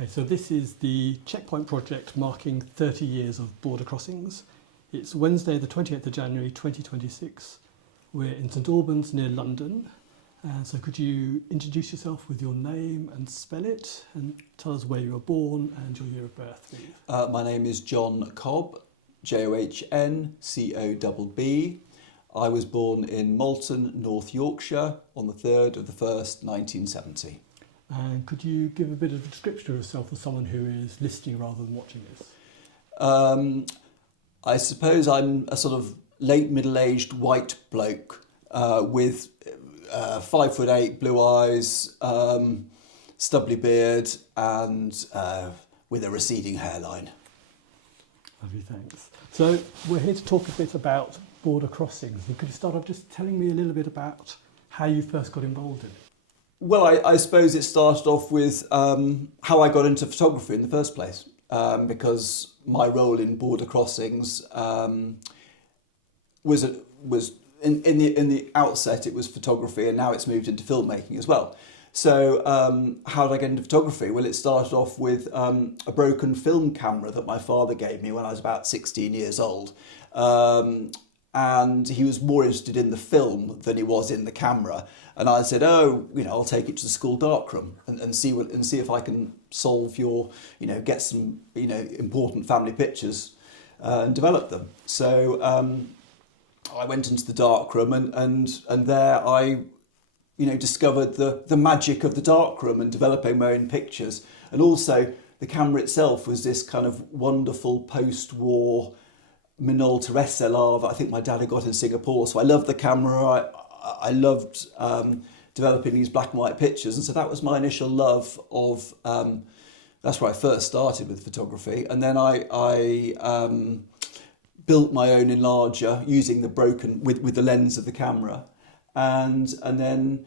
Okay, so this is the Checkpoint project marking 30 years of border crossings. It's Wednesday the 28th of January 2026. We're in St Albans near London. So could you introduce yourself with your name and spell it and tell us where you were born and your year of birth, please? My name is John Cobb, John-C-O-B-B. I was born in Malton, North Yorkshire on the 3rd of the 1st, 1970. And could you give a bit of a description of yourself for someone who is listening rather than watching this? I suppose I'm a sort of late middle-aged white bloke with 5'8", blue eyes, stubbly beard, and with a receding hairline. Lovely, thanks. So we're here to talk a bit about border crossings. And could you start off just telling me a little bit about how you first got involved in it? Well, I suppose it started off with how I got into photography in the first place, because my role in border crossings was in the outset it was photography, and now it's moved into filmmaking as well. So how did I get into photography? Well, it started off with a broken film camera that my father gave me when I was about 16 years old. And he was more interested in the film than he was in the camera. And I said, I'll take it to the school darkroom and see if I can solve your, get some, important family pictures and develop them. So I went into the darkroom and there I, discovered the magic of the darkroom and developing my own pictures. And also the camera itself was this kind of wonderful post-war Minolta SLR that I think my dad had got in Singapore. So I loved the camera. I loved developing these black and white pictures. And so that was my initial love of, that's where I first started with photography. And then I built my own enlarger using the broken, with the lens of the camera. And then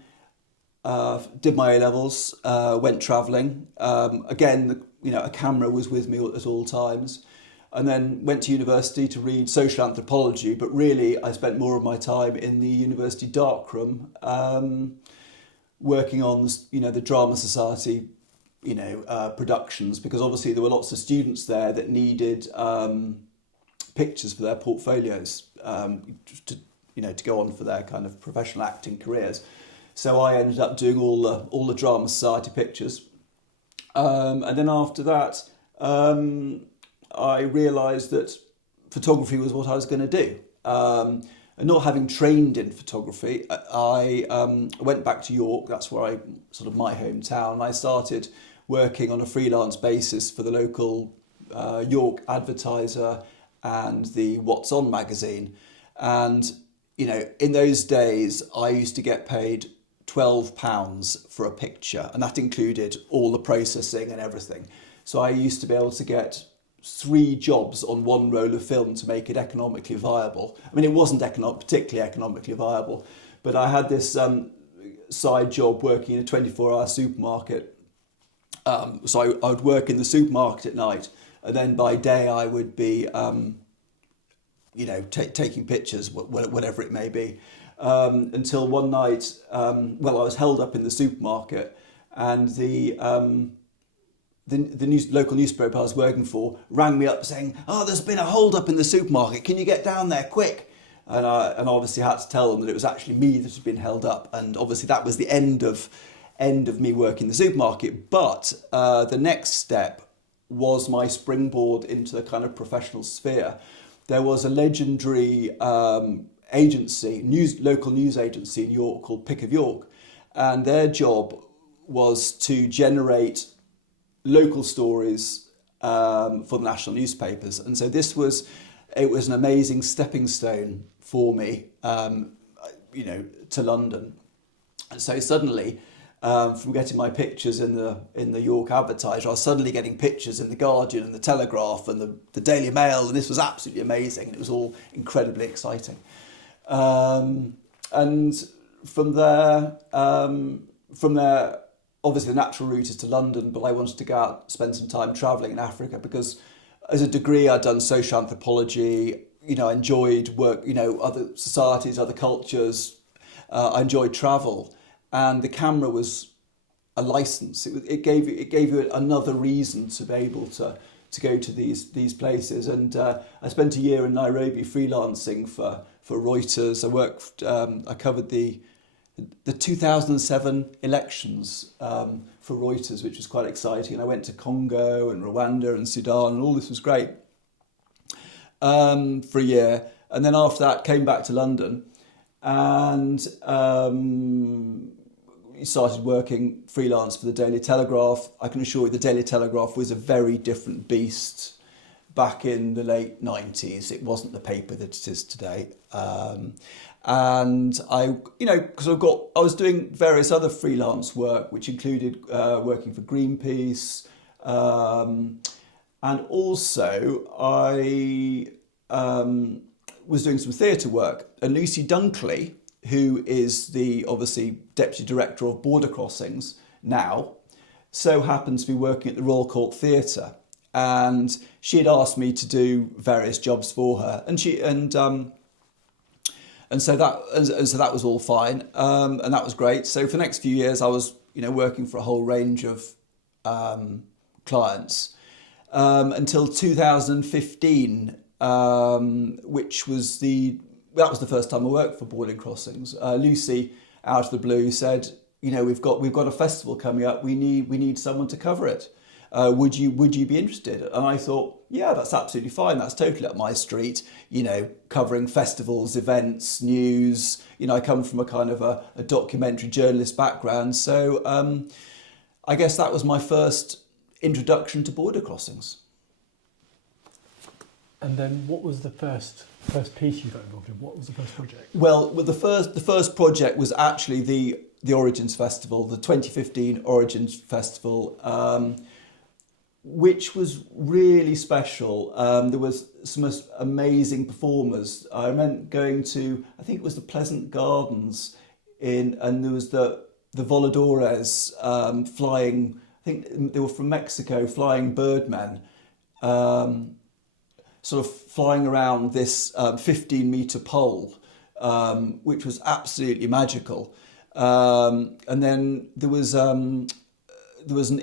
did my A-levels, went travelling. Again, a camera was with me at all times. And then went to university to read social anthropology, but really I spent more of my time in the university darkroom, working on, the Drama Society, productions, because obviously there were lots of students there that needed pictures for their portfolios, to go on for their kind of professional acting careers. So I ended up doing all the Drama Society pictures, and then after that. I realised that photography was what I was going to do. And not having trained in photography, I went back to York, that's where my hometown, and I started working on a freelance basis for the local York Advertiser and the What's On magazine. And, in those days, I used to get paid £12 for a picture, and that included all the processing and everything. So I used to be able to get 3 jobs on one roll of film to make it economically viable. I mean, it wasn't particularly economically viable, but I had this side job working in a 24-hour supermarket. So I would work in the supermarket at night, and then by day I would be, taking pictures, whatever it may be, until one night, I was held up in the supermarket, and the local newspaper I was working for rang me up saying, there's been a hold up in the supermarket, can you get down there quick? And I obviously had to tell them that it was actually me that had been held up, and obviously that was the end of me working in the supermarket. But the next step was my springboard into the kind of professional sphere. There was a legendary local news agency in York called Pick of York, and their job was to generate local stories for the national newspapers. And so it was an amazing stepping stone for me, to London. And so suddenly, from getting my pictures in the York Advertiser, I was suddenly getting pictures in the Guardian and the Telegraph and the Daily Mail, and this was absolutely amazing, and it was all incredibly exciting. And from there, obviously the natural route is to London, but I wanted to go out, spend some time travelling in Africa, because as a degree I'd done social anthropology, I enjoyed work, other societies, other cultures, I enjoyed travel, and the camera was a license. It gave you another reason to be able to go to these places. And I spent a year in Nairobi freelancing for Reuters. I covered the 2007 elections for Reuters, which was quite exciting. And I went to Congo and Rwanda and Sudan, and all this was great for a year. And then after that, came back to London and started working freelance for the Daily Telegraph. I can assure you the Daily Telegraph was a very different beast back in the late 90s. It wasn't the paper that it is today. And I, because I was doing various other freelance work, which included working for Greenpeace, and also I was doing some theatre work. And Lucy Dunkley, who is the obviously deputy director of Border Crossings now, so happens to be working at the Royal Court Theatre, and she had asked me to do various jobs for her, and so that was all fine, and that was great. So for the next few years, I was working for a whole range of clients until 2015, which was that was the first time I worked for Border Crossings. Lucy, out of the blue, said, we've got a festival coming up. We need someone to cover it. Would you be interested? And I thought, yeah, that's absolutely fine. That's totally up my street. Covering festivals, events, news. I come from a kind of a documentary journalist background, so I guess that was my first introduction to Border Crossings. And then, what was the first piece you got involved in? What was the first project? Well, the first project was actually the Origins Festival, the 2015 Origins Festival, which was really special. There was some amazing performers. I remember going to, I think it was the Pleasant Gardens, and there was the Voladores flying. I think they were from Mexico, flying birdmen. Sort of flying around this 15-metre pole, which was absolutely magical. And then there was an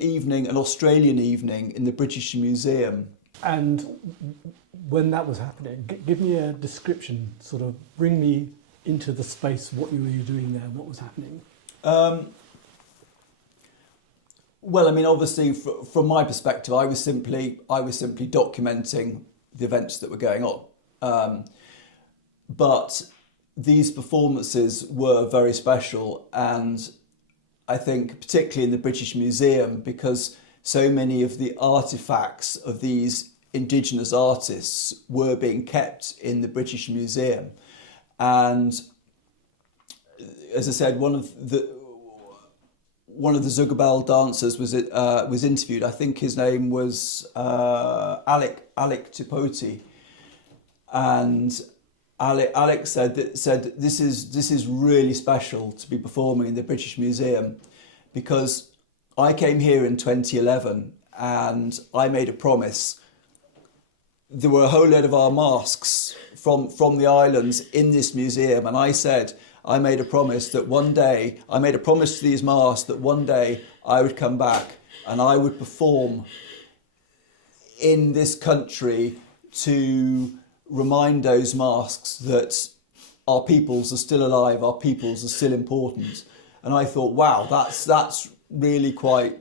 evening, an Australian evening in the British Museum. And when that was happening, give me a description, sort of bring me into the space, what you were doing there, what was happening. Well, I mean, obviously, from my perspective, I was simply documenting the events that were going on. But these performances were very special, and I think particularly in the British Museum, because so many of the artefacts of these Indigenous artists were being kept in the British Museum. And as I said, one of the Zugabel dancers was interviewed. I think his name was Alec Tipoti, and Alec said this is really special to be performing in the British Museum, because I came here in 2011 and I made a promise. There were a whole load of our masks from the islands in this museum, and I made a promise that one day, I made a promise to these masks that one day I would come back and I would perform in this country to remind those masks that our peoples are still alive, our peoples are still important. And I thought, wow, that's really quite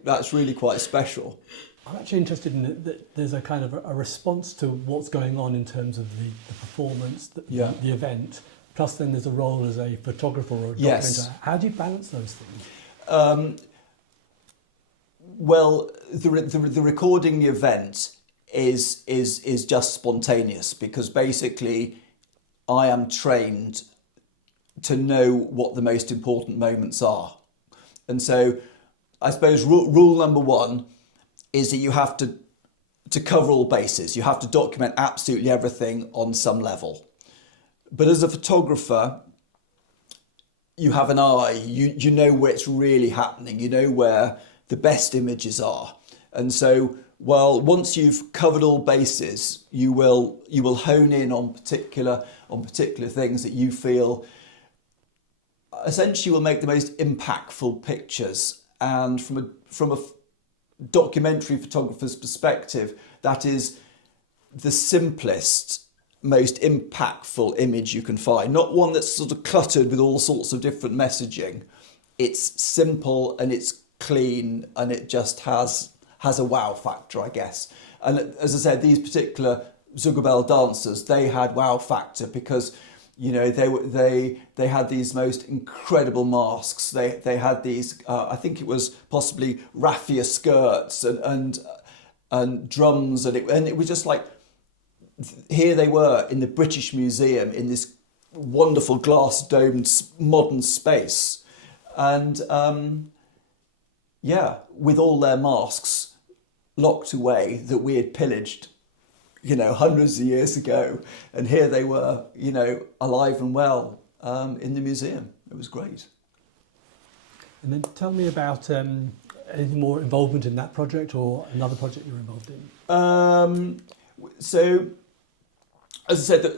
special. I'm actually interested in that there's a kind of a response to what's going on in terms of the performance, the event. Plus, then there's a role as a photographer or a documenter. Yes. How do you balance those things? Well, the recording the event is just spontaneous, because basically I am trained to know what the most important moments are. And so I suppose rule number one is that you have to cover all bases. You have to document absolutely everything on some level. But as a photographer, you have an eye, you know where it's really happening, you know where the best images are. And so, well, once you've covered all bases, you will hone in on particular things that you feel essentially will make the most impactful pictures. and from a documentary photographer's perspective, that is the simplest, most impactful image you can find. Not one that's sort of cluttered with all sorts of different messaging. It's simple and it's clean, and it just has a wow factor, I guess. And as I said, these particular Zugabel dancers, they had wow factor because, you know, they had these most incredible masks. They had these, I think it was possibly raffia skirts and drums, and it was just like, here they were in the British Museum in this wonderful glass domed modern space, and with all their masks locked away that we had pillaged, you know, hundreds of years ago, and here they were, you know, alive and well in the museum. It was great. And then tell me about any more involvement in that project or another project you were involved in. So, as I said,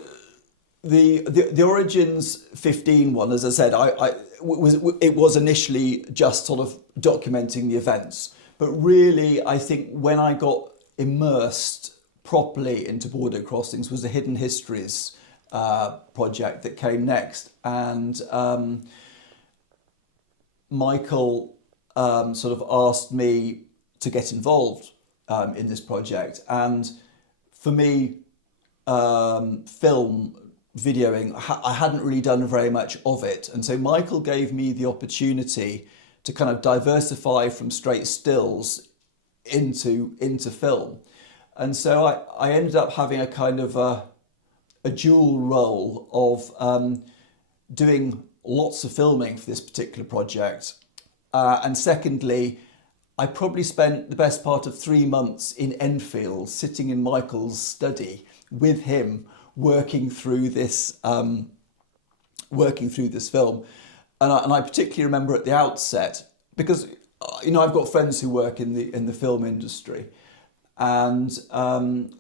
the Origins 15 one, as I said, it was initially just sort of documenting the events, but really I think when I got immersed properly into border crossings was the Hidden Histories project that came next, and Michael sort of asked me to get involved in this project, and for me, film videoing, I hadn't really done very much of it, and so Michael gave me the opportunity to kind of diversify from straight stills into film. And so I ended up having a kind of a dual role of doing lots of filming for this particular project. And secondly, I probably spent the best part of 3 months in Enfield, sitting in Michael's study with him, working through this film. And I particularly remember at the outset, because you know, I've got friends who work in the film industry, and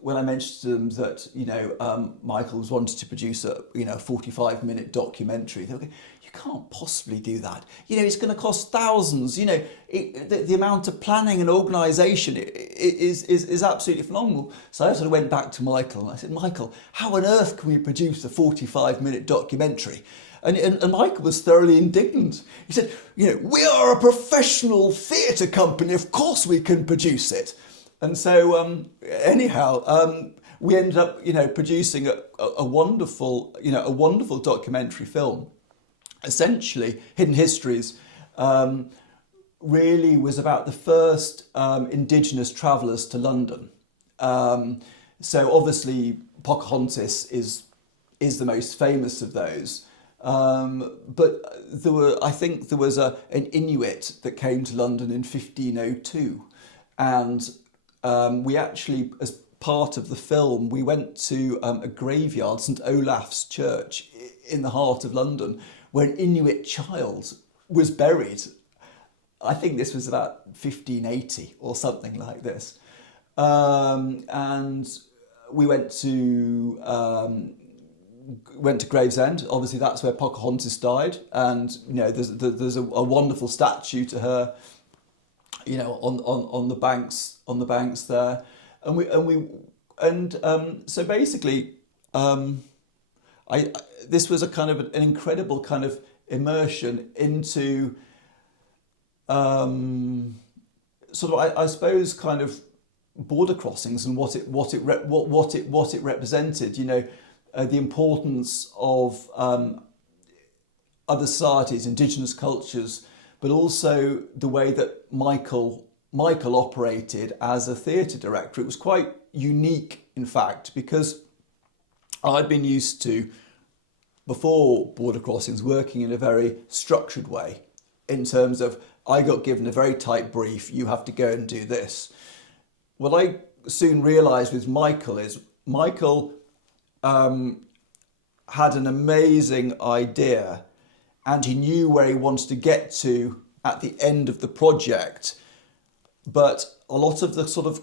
when I mentioned to them that, you know, Michael was wanting to produce a 45-minute documentary, they were going, you can't possibly do that. You know, it's going to cost thousands. You know, the amount of planning and organisation is absolutely phenomenal. So I sort of went back to Michael and I said, Michael, how on earth can we produce a 45-minute documentary? And Michael was thoroughly indignant. He said, you know, we are a professional theatre company. Of course we can produce it. And so anyhow, we ended up, you know, producing a wonderful documentary film. Essentially, Hidden Histories really was about the first Indigenous travellers to London. So obviously, Pocahontas is the most famous of those. But I think there was an Inuit that came to London in 1502, and we actually, as part of the film, we went to a graveyard, St Olaf's Church, in the heart of London, where an Inuit child was buried. I think this was about 1580 or something like this. And we went to Gravesend. Obviously, that's where Pocahontas died, and you know, there's a wonderful statue to her, you know, on the banks there, so basically, this was a kind of an incredible kind of immersion into sort of I suppose kind of border crossings and what it represented. You know, the importance of other societies, Indigenous cultures, but also the way that Michael operated as a theatre director. It was quite unique, in fact, because I'd been used to, before Border Crossings, working in a very structured way, in terms of I got given a very tight brief, you have to go and do this. What I soon realised with Michael is Michael had an amazing idea, and he knew where he wanted to get to at the end of the project, but a lot of the sort of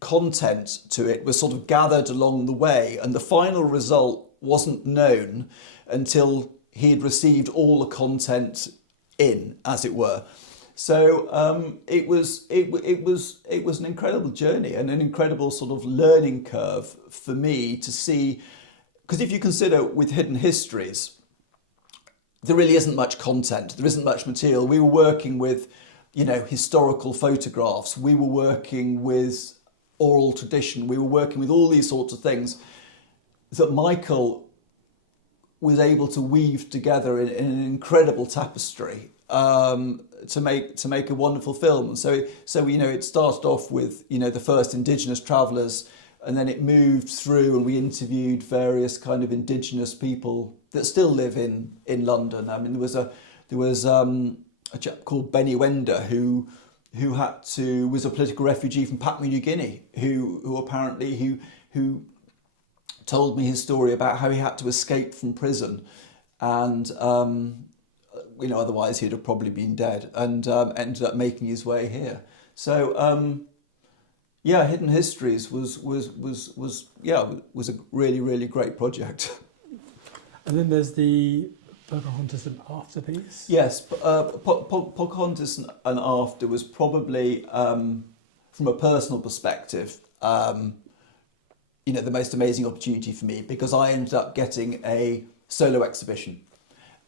content to it was sort of gathered along the way, and the final result wasn't known until he had received all the content in, as it were. So it was an incredible journey and an incredible sort of learning curve for me to see, because if you consider with Hidden Histories, there really isn't much content, there isn't much material. We were working with, historical photographs, we were working with oral tradition, we were working with all these sorts of things that Michael was able to weave together in an incredible tapestry to make a wonderful film. So it started off with the first Indigenous travellers, and then it moved through, and we interviewed various kind of Indigenous people that still live in London. I mean, there was a chap called Benny Wender who was a political refugee from Papua New Guinea, who apparently told me his story about how he had to escape from prison, and otherwise he'd have probably been dead, and ended up making his way here. So Hidden Histories was a really, really great project. And then there's the Pocahontas and After piece. Yes, Pocahontas and After was probably, from a personal perspective, the most amazing opportunity for me, because I ended up getting a solo exhibition.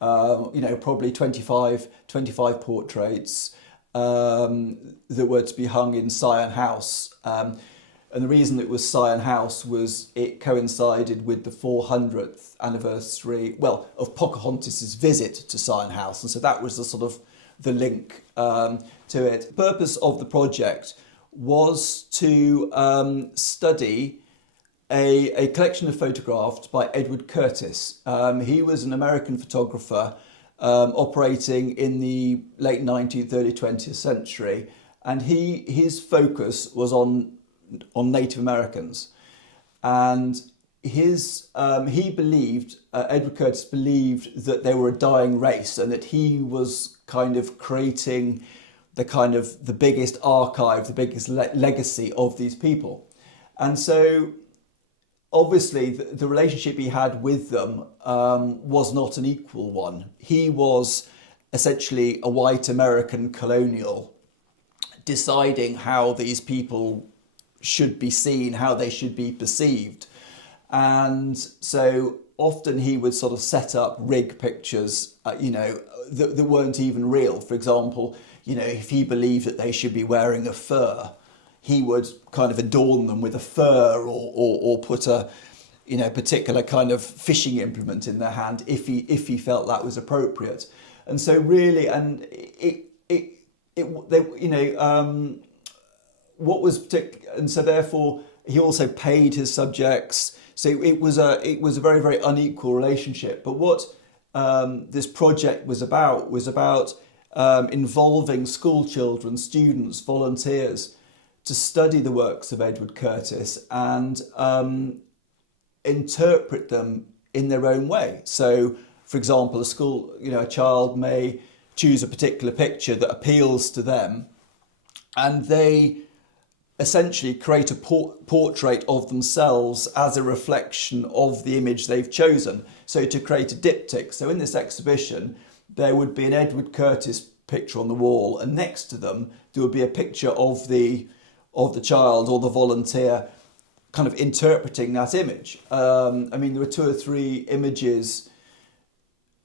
Probably 25 portraits that were to be hung in Syon House. And the reason it was Syon House was it coincided with the 400th anniversary, of Pocahontas' visit to Syon House. And so that was the sort of the link to it. The purpose of the project was to study a collection of photographs by Edward Curtis. He was an American photographer operating in the late 19th, early 20th century, and his focus was on Native Americans, and he believed, Edward Curtis believed, that they were a dying race, and that he was kind of creating the biggest archive, the biggest legacy of these people. And so obviously the relationship he had with them was not an equal one. He was essentially a white American colonial deciding how these people should be seen, how they should be perceived. And so often he would sort of set up rig pictures, that weren't even real. For example, if he believed that they should be wearing a fur, he would kind of adorn them with a fur or put a particular kind of fishing implement in their hand if he felt that was appropriate. And so really, and what was particular, and so therefore he also paid his subjects. So it was a very, very unequal relationship. But what this project was about involving school children, students, volunteers, to study the works of Edward Curtis and interpret them in their own way. So, for example, a child may choose a particular picture that appeals to them, and they essentially create a portrait of themselves as a reflection of the image they've chosen. So to create a diptych. So in this exhibition, there would be an Edward Curtis picture on the wall, and next to them, there would be a picture of the child or the volunteer kind of interpreting that image. There were 2 or 3 images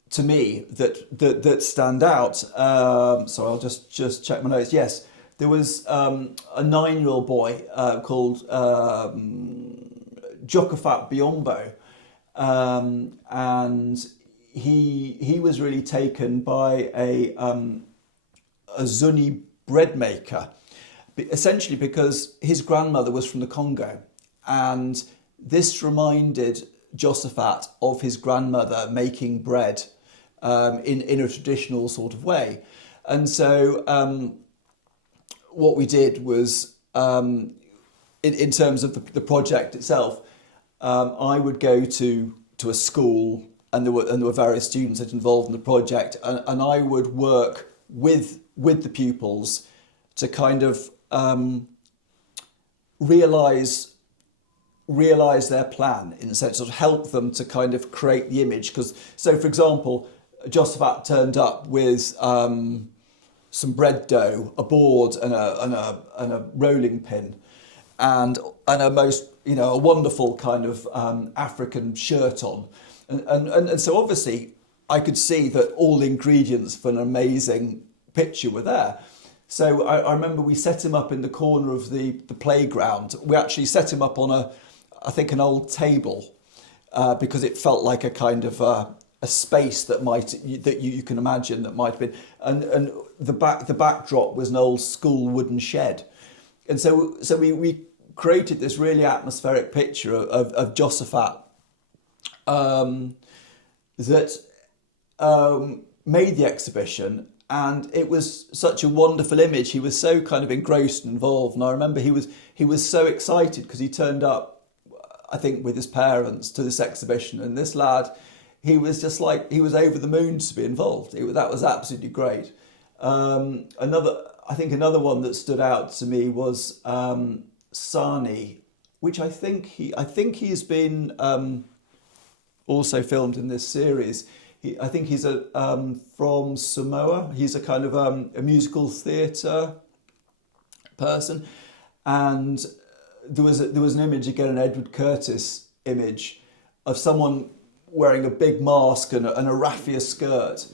to me that stand out. Sorry, I'll just check my notes. Yes, there was a 9-year-old boy called Jokafat Biombo, and he was really taken by a Zuni bread maker, essentially because his grandmother was from the Congo, and this reminded Josaphat of his grandmother making bread in a traditional sort of way. And so what we did was, in terms of the project itself, I would go to a school, and there were various students that involved in the project, and I would work with the pupils to kind of realise their plan, in a sense, sort of help them to kind of create the image. So for example, Josaphat turned up with some bread dough, a board, and a rolling pin, and a most, you know, a wonderful kind of African shirt on, and so obviously I could see that all the ingredients for an amazing picture were there. So I remember we set him up in the corner of the playground. We actually set him up on I think an old table, because it felt like a kind of a space that you can imagine that might have been, and the backdrop was an old school wooden shed, and so we created this really atmospheric picture of Josaphat that made the exhibition. And it was such a wonderful image. He was so kind of engrossed and involved. And I remember he was so excited because he turned up, I think, with his parents to this exhibition. And this lad, he was just like, he was over the moon to be involved. That was absolutely great. Another one that stood out to me was Sani, which I think he's been also filmed in this series. I think he's from Samoa. He's a kind of a musical theatre person, and there was an image again, an Edward Curtis image of someone wearing a big mask and a raffia skirt,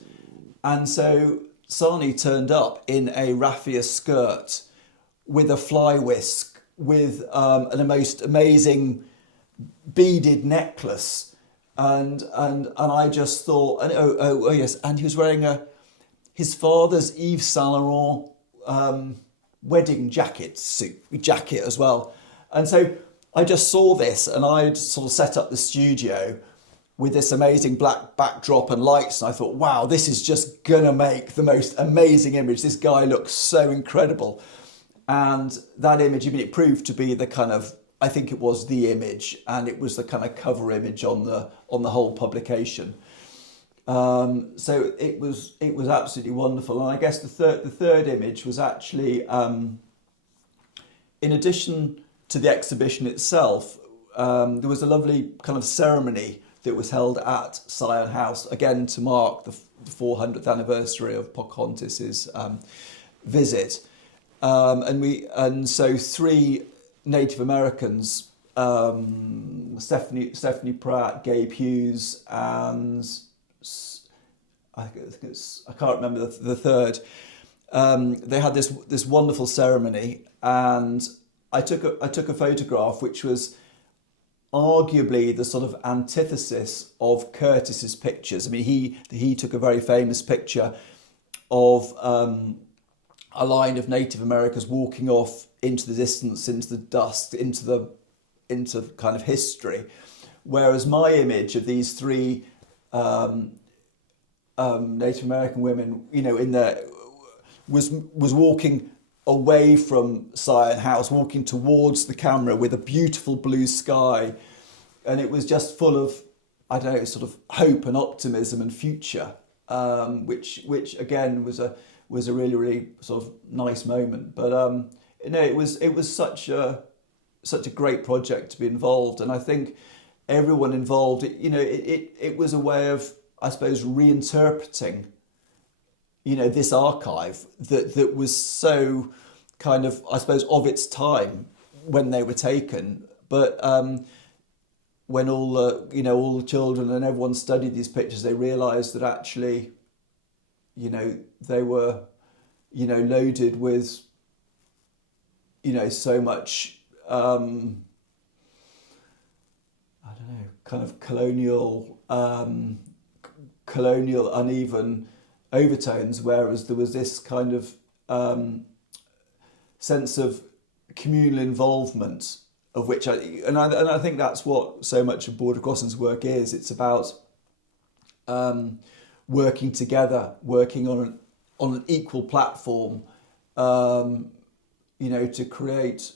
and so Sani turned up in a raffia skirt with a fly whisk, with a most amazing beaded necklace. And I just thought, and oh yes, and he was wearing his father's Yves Saint Laurent wedding jacket as well. And so I just saw this, and I'd sort of set up the studio with this amazing black backdrop and lights, and I thought, wow, this is just gonna make the most amazing image. This guy looks so incredible, and that image, I mean, it proved to be the kind of, I think it was the image, and it was the kind of cover image on the whole publication. So it was absolutely wonderful. And I guess the third image was actually, in addition to the exhibition itself, there was a lovely kind of ceremony that was held at Scion House, again to mark the 400th anniversary of Pocahontas' visit. And so three Native Americans, Stephanie Pratt, Gabe Hughes, and I can't remember the third. They had this wonderful ceremony, and I took a photograph which was arguably the sort of antithesis of Curtis's pictures. I mean, he took a very famous picture of a line of Native Americans walking off into the distance, into the dust, into kind of history, whereas my image of these three Native American women, you know, was walking away from Scion House, walking towards the camera with a beautiful blue sky, and it was just full of, I don't know, sort of hope and optimism and future, which again was a really, really sort of nice moment. But you know, it was such a great project to be involved, and I think everyone involved, it was a way of, I suppose, reinterpreting, you know, this archive that was so kind of, I suppose, of its time when they were taken, but when all the children and everyone studied these pictures, they realised that actually, you know, they were, you know, loaded with, you know, so much, I don't know, kind of colonial uneven overtones, whereas there was this kind of sense of communal involvement, of which I think that's what so much of Border Crossing's work is. It's about working together, working on an equal platform, you know, to create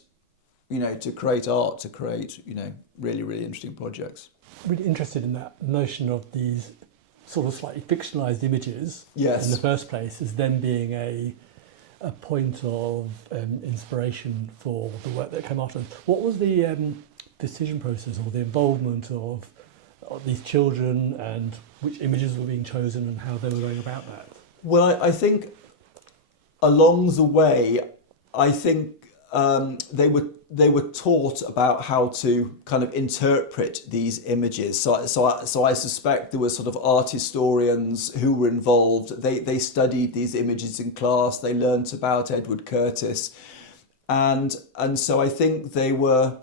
art, to create, you know, really, really interesting projects. Really interested in that notion of these sort of slightly fictionalised images, yes, in the first place, as them being a point of inspiration for the work that came after. What was the decision process or the involvement of about these children and which images were being chosen and how they were going about that? Well, I think along the way, I think they were taught about how to kind of interpret these images. So I suspect there were sort of art historians who were involved. They studied these images in class. They learnt about Edward Curtis, and so I think they were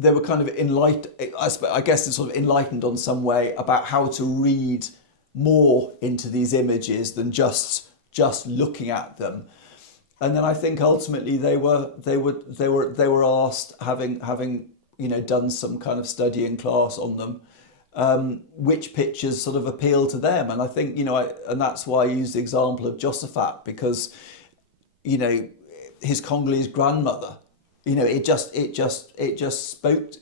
kind of enlightened. I guess they're sort of enlightened on some way about how to read more into these images than just looking at them. And then I think ultimately they were asked, having done some kind of study in class on them, which pictures sort of appeal to them. And I think and that's why I use the example of Josaphat, because his Congolese grandmother, it just spoke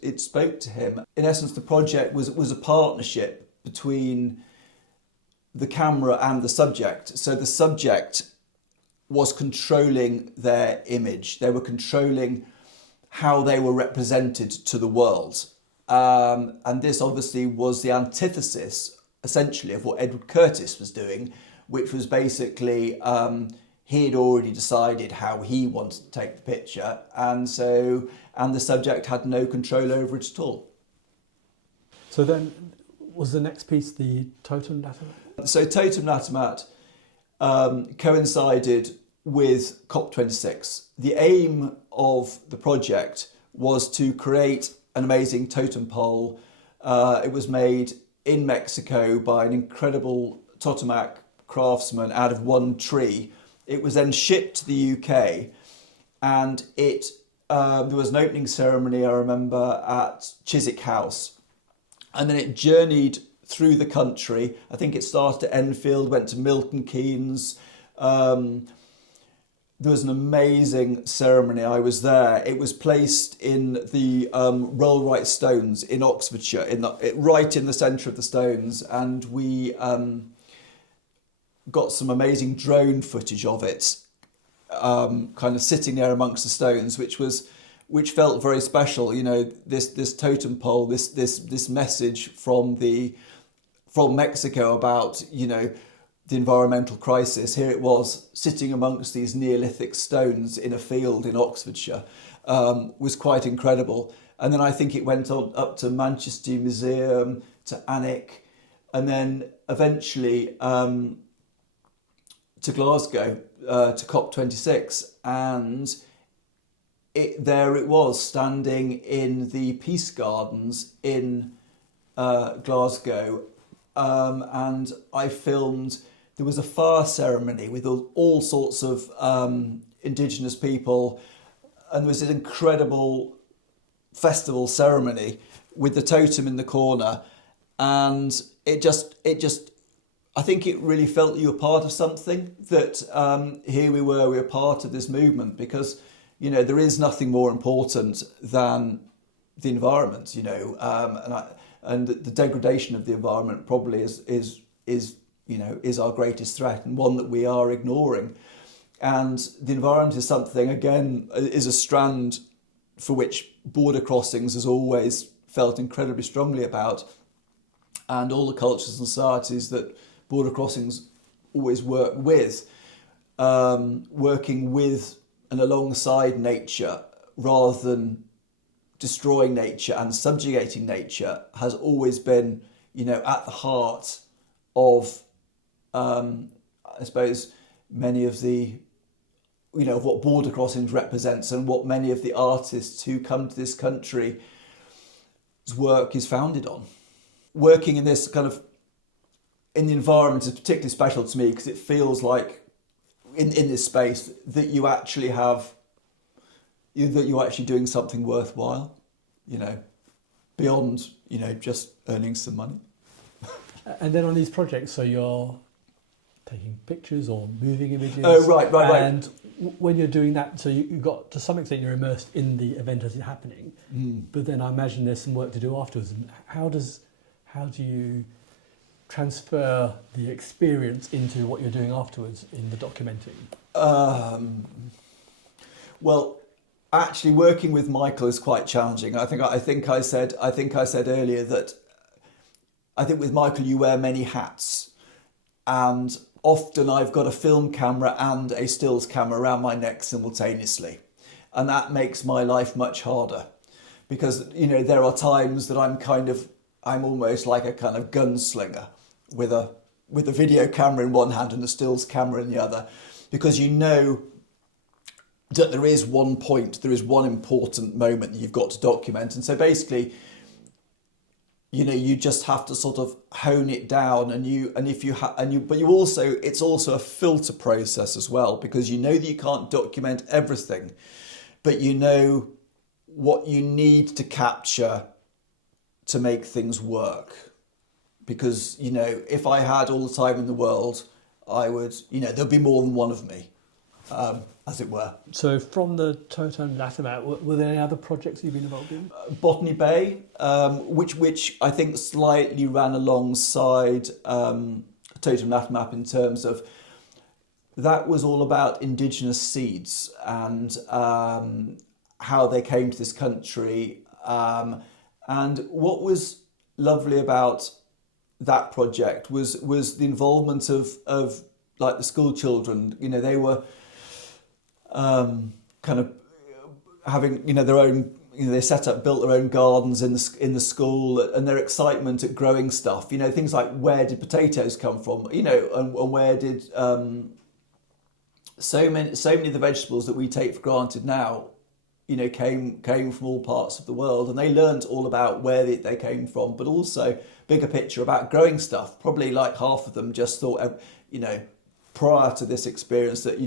to him. In essence, the project was a partnership between the camera and the subject. So the subject was controlling their image. They were controlling how they were represented to the world. And this obviously was the antithesis, essentially, of what Edward Curtis was doing, which was basically he had already decided how he wanted to take the picture, and the subject had no control over it at all. So then, was the next piece the Totem Natamat? So Totem Natamat coincided with COP26. The aim of the project was to create an amazing totem pole. It was made in Mexico by an incredible Totomac craftsman out of one tree. It was then shipped to the UK, and there was an opening ceremony, I remember, at Chiswick House, and then it journeyed through the country. I think it started at Enfield, went to Milton Keynes. There was an amazing ceremony. I was there. It was placed in the Rollright Stones in Oxfordshire, right in the centre of the stones, and we got some amazing drone footage of it, kind of sitting there amongst the stones, which felt very special. This totem pole, this message from Mexico about the environmental crisis. Here it was sitting amongst these Neolithic stones in a field in Oxfordshire, was quite incredible. And then I think it went on up to Manchester Museum, to Alnwick, and then eventually to Glasgow, to COP26. And there it was, standing in the Peace Gardens in Glasgow. And I filmed. There was a fire ceremony with all sorts of Indigenous people, and there was an incredible festival ceremony with the totem in the corner, and it just I think it really felt you were part of something, that here we were part of this movement, because there is nothing more important than the environment, and the degradation of the environment probably is our greatest threat, and one that we are ignoring. And the environment is something, again, is a strand for which Border Crossings has always felt incredibly strongly about, and all the cultures and societies that Border Crossings always work with, working with and alongside nature rather than destroying nature and subjugating nature, has always been, at the heart of, I suppose, many of the, of what Border Crossings represents, and what many of the artists who come to this country's work is founded on. Working in this kind of, in the environment, is particularly special to me, because it feels like in this space that you actually have, that you're actually doing something worthwhile, beyond, just earning some money. And then on these projects, so you're taking pictures or moving images. Oh, right. And when you're doing that, so you've got, to some extent, you're immersed in the event as it's happening. But then I imagine there's some work to do afterwards. And how do you transfer the experience into what you're doing afterwards in the documenting? Well, actually working with Michael is quite challenging. I think I said earlier that I think with Michael you wear many hats, and often I've got a film camera and a stills camera around my neck simultaneously, and that makes my life much harder, because there are times that I'm almost like a kind of gunslinger with a video camera in one hand and a stills camera in the other, because that there is one important moment that you've got to document, and so basically, you just have to sort of hone it down, but it's also a filter process as well, because that you can't document everything, but what you need to capture to make things work. Because if I had all the time in the world, I would there'd be more than one of me. As it were. So from the Toto and After, were there any other projects you've been involved in? Botany Bay, which I think slightly ran alongside Toto and After in terms of that was all about indigenous seeds and how they came to this country. And what was lovely about that project was the involvement of like the school children. They were kind of having their own, they built their own gardens in the school, and their excitement at growing stuff, things like where did potatoes come from, and where did so many of the vegetables that we take for granted now came from all parts of the world, and they learned all about where they came from, but also bigger picture about growing stuff. Probably like half of them just thought prior to this experience that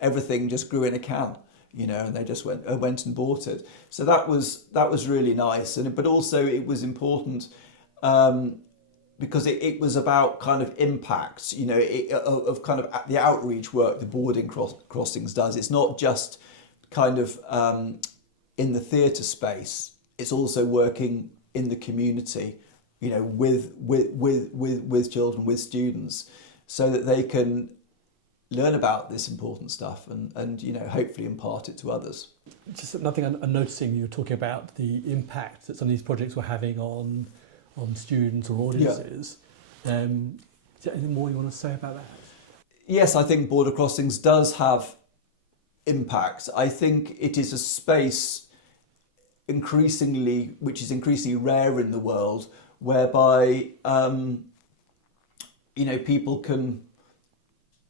everything just grew in a can, and they just went and bought it. So that was really nice, but also it was important because it was about kind of impact, of kind of the outreach work the boarding crossings does. It's not just kind of in the theatre space. It's also working in the community, with children, with students, so that they can learn about this important stuff and hopefully impart it to others. Just another thing I'm noticing, you were talking about the impact that some of these projects were having on students or audiences. Yeah. Is there anything more you want to say about that? Yes, I think Border Crossings does have impact. I think it is a space which is increasingly rare in the world, whereby people can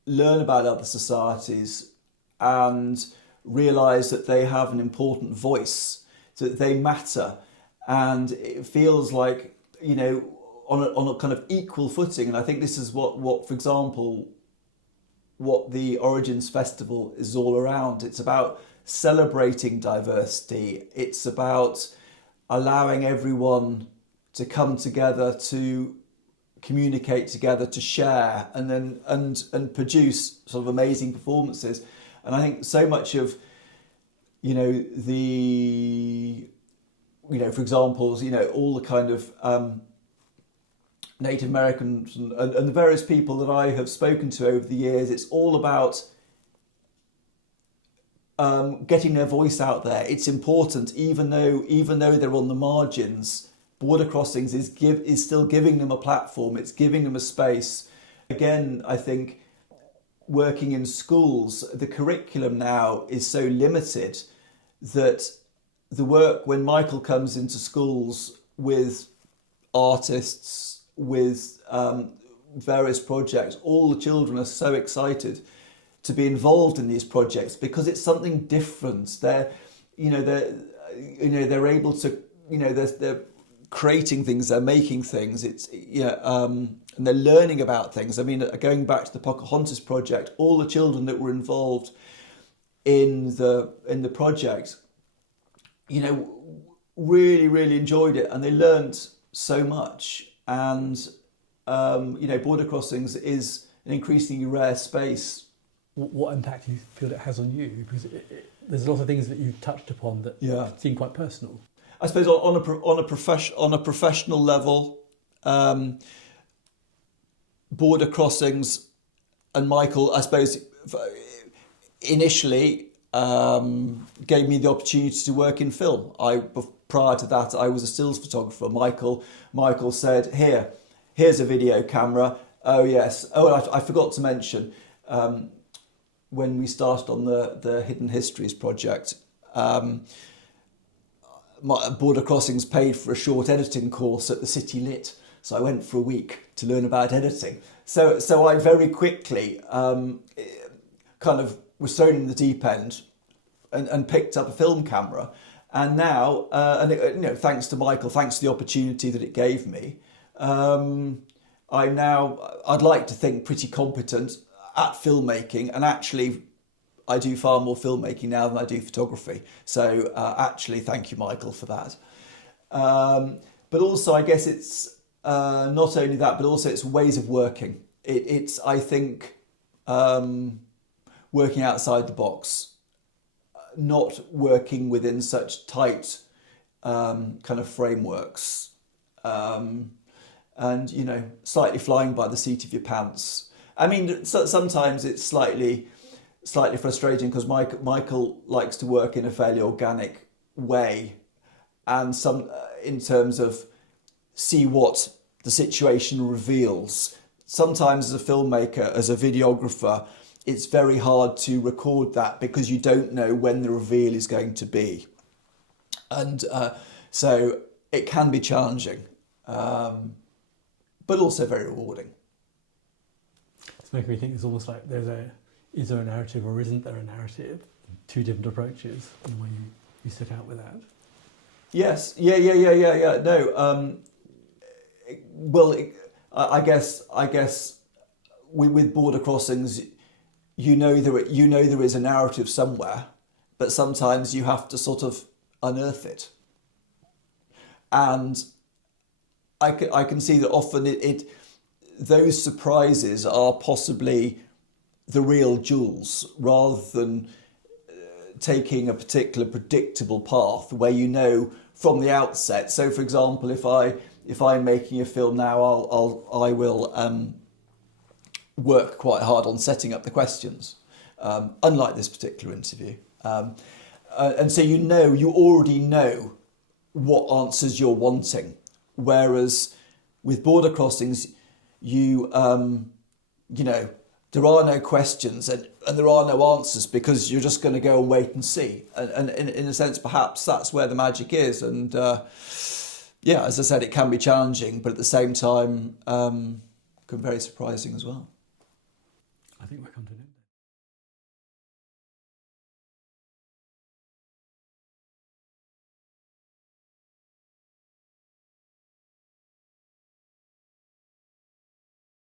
learn about other societies and realise that they have an important voice, that they matter, and it feels like on a kind of equal footing. And I think this is what for example, what the Origins Festival is all around. It's about celebrating diversity. It's about allowing everyone to come together, to communicate together, to share, and then and produce sort of amazing performances. And I think so much of for example, all the kind of Native Americans and the various people that I have spoken to over the years, it's all about getting their voice out there. It's important, even though they're on the margins. Border Crossings is still giving them a platform. It's giving them a space. Again, I think working in schools, the curriculum now is so limited that the work, when Michael comes into schools with artists, with various projects, all the children are so excited to be involved in these projects because it's something different. They're able to, they're creating things, they're making things. And they're learning about things. I mean, going back to the Pocahontas project, all the children that were involved in the project, really, really enjoyed it, and they learned so much. And Border Crossings is an increasingly rare space. What impact do you feel it has on you? Because there's a lot of things that you've touched upon that seem quite personal. I suppose on a professional level, Border Crossings and Michael, I suppose initially gave me the opportunity to work in film. Prior to that, I was a stills photographer. Michael said, here's a video camera. Oh yes. Oh, I forgot to mention, when we started on the Hidden Histories project, Border Crossings paid for a short editing course at the City Lit. So I went for a week to learn about editing. So I very quickly kind of was thrown in the deep end and picked up a film camera. And now, thanks to Michael, thanks to the opportunity that it gave me, I'd like to think pretty competent at filmmaking, and actually I do far more filmmaking now than I do photography. So actually, thank you, Michael, for that. But also, I guess it's not only that, but also it's ways of working. It's I think, working outside the box, not working within such tight kind of frameworks, and slightly flying by the seat of your pants. I mean, sometimes it's slightly frustrating because Michael likes to work in a fairly organic way, and in terms of see what the situation reveals. Sometimes as a filmmaker, as a videographer, it's very hard to record that because you don't know when the reveal is going to be. And so it can be challenging, but also very rewarding. It's making me think it's almost like is there a narrative or isn't there a narrative? Two different approaches in the way you set out with that. Yes, yeah. No, I guess with Border Crossings, you know there is a narrative somewhere, but sometimes you have to sort of unearth it. And I can see that often those surprises are possibly the real jewels, rather than taking a particular predictable path where you know from the outset. So, for example, if I'm making a film now, I will work quite hard on setting up the questions, unlike this particular interview. And so you already know what answers you're wanting. Whereas with Border Crossings, there are no questions and there are no answers because you're just going to go and wait and see. And in a sense, perhaps that's where the magic is. And as I said, it can be challenging, but at the same time, can be very surprising as well. I think we're coming to